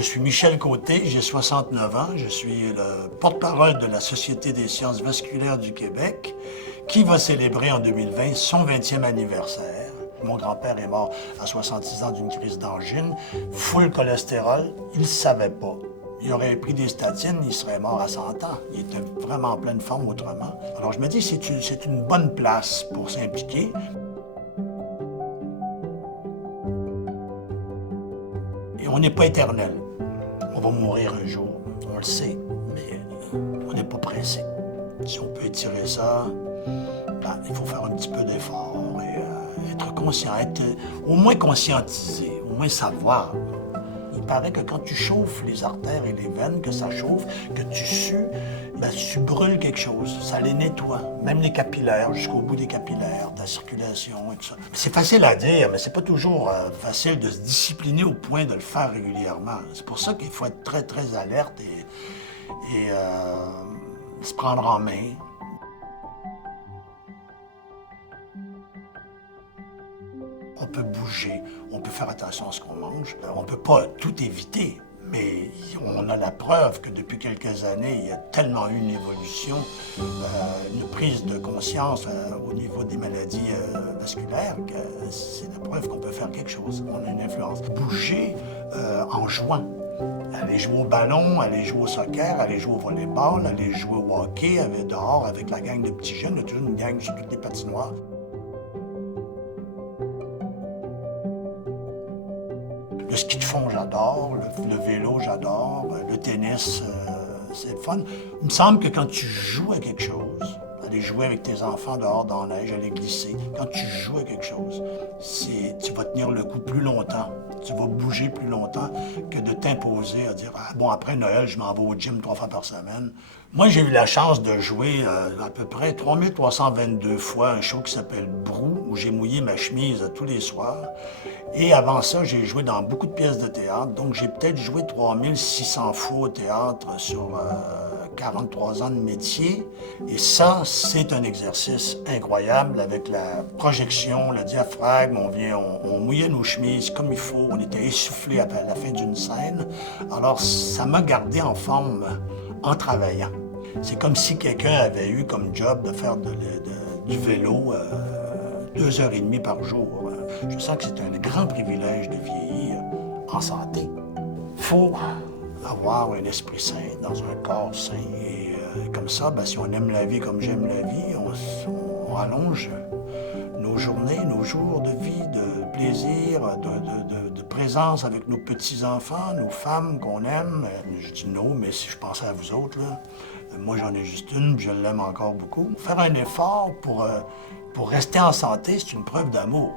Je suis Michel Côté, j'ai 69 ans. Je suis le porte-parole de la Société des sciences vasculaires du Québec qui va célébrer en 2020 son 20e anniversaire. Mon grand-père est mort à 66 ans d'une crise d'angine, full cholestérol, il ne savait pas. Il aurait pris des statines, il serait mort à 100 ans. Il était vraiment en pleine forme autrement. Alors je me dis, c'est une bonne place pour s'impliquer. Et on n'est pas éternel. On va mourir un jour, on le sait, mais on n'est pas pressé. Si on peut étirer ça, ben, il faut faire un petit peu d'effort et être conscient, être au moins conscientisé, au moins savoir. Il paraît que quand tu chauffes les artères et les veines, que ça chauffe, que tu sues, ben, tu brûles quelque chose, ça les nettoie. Même les capillaires, jusqu'au bout des capillaires, ta circulation et tout ça. C'est facile à dire, mais c'est pas toujours facile de se discipliner au point de le faire régulièrement. C'est pour ça qu'il faut être très, très alerte et se prendre en main. On peut bouger, on peut faire attention à ce qu'on mange. On ne peut pas tout éviter, mais on a la preuve que depuis quelques années, il y a tellement eu une évolution, une prise de conscience au niveau des maladies vasculaires que c'est la preuve qu'on peut faire quelque chose. On a une influence. Bouger en jouant. Aller jouer au ballon, aller jouer au soccer, aller jouer au volleyball, aller jouer au hockey dehors avec la gang de petits jeunes. Il y a toujours une gang sur toutes les patinoires. Le ski de fond, j'adore. Le vélo, j'adore. Le tennis, c'est le fun. Il me semble que quand tu joues à quelque chose, aller jouer avec tes enfants dehors dans la neige, aller glisser, quand tu joues à quelque chose, tu vas tenir le coup plus longtemps. Tu vas bouger plus longtemps que de t'imposer à dire « Ah, bon, après Noël, je m'en vais au gym 3 fois par semaine. » Moi, j'ai eu la chance de jouer à peu près 3322 fois un show qui s'appelle Brou, où j'ai mouillé ma chemise tous les soirs. Et avant ça, j'ai joué dans beaucoup de pièces de théâtre. Donc, j'ai peut-être joué 3600 fois au théâtre sur 43 ans de métier. Et ça, c'est un exercice incroyable avec la projection, le diaphragme. On mouillait nos chemises comme il faut. On était essoufflés à la fin d'une scène. Alors, ça m'a gardé en forme en travaillant. C'est comme si quelqu'un avait eu comme job de faire du vélo 2h30 par jour. Je sens que c'est un grand privilège de vieillir en santé. Il faut avoir un esprit sain dans un corps sain. Et comme ça, ben, si on aime la vie comme j'aime la vie, on allonge nos journées, nos jours de vie, de plaisir, de présence avec nos petits-enfants, nos femmes qu'on aime. Je dis non, mais si je pensais à vous autres, là, moi j'en ai juste une, puis je l'aime encore beaucoup. Faire un effort pour rester en santé, c'est une preuve d'amour.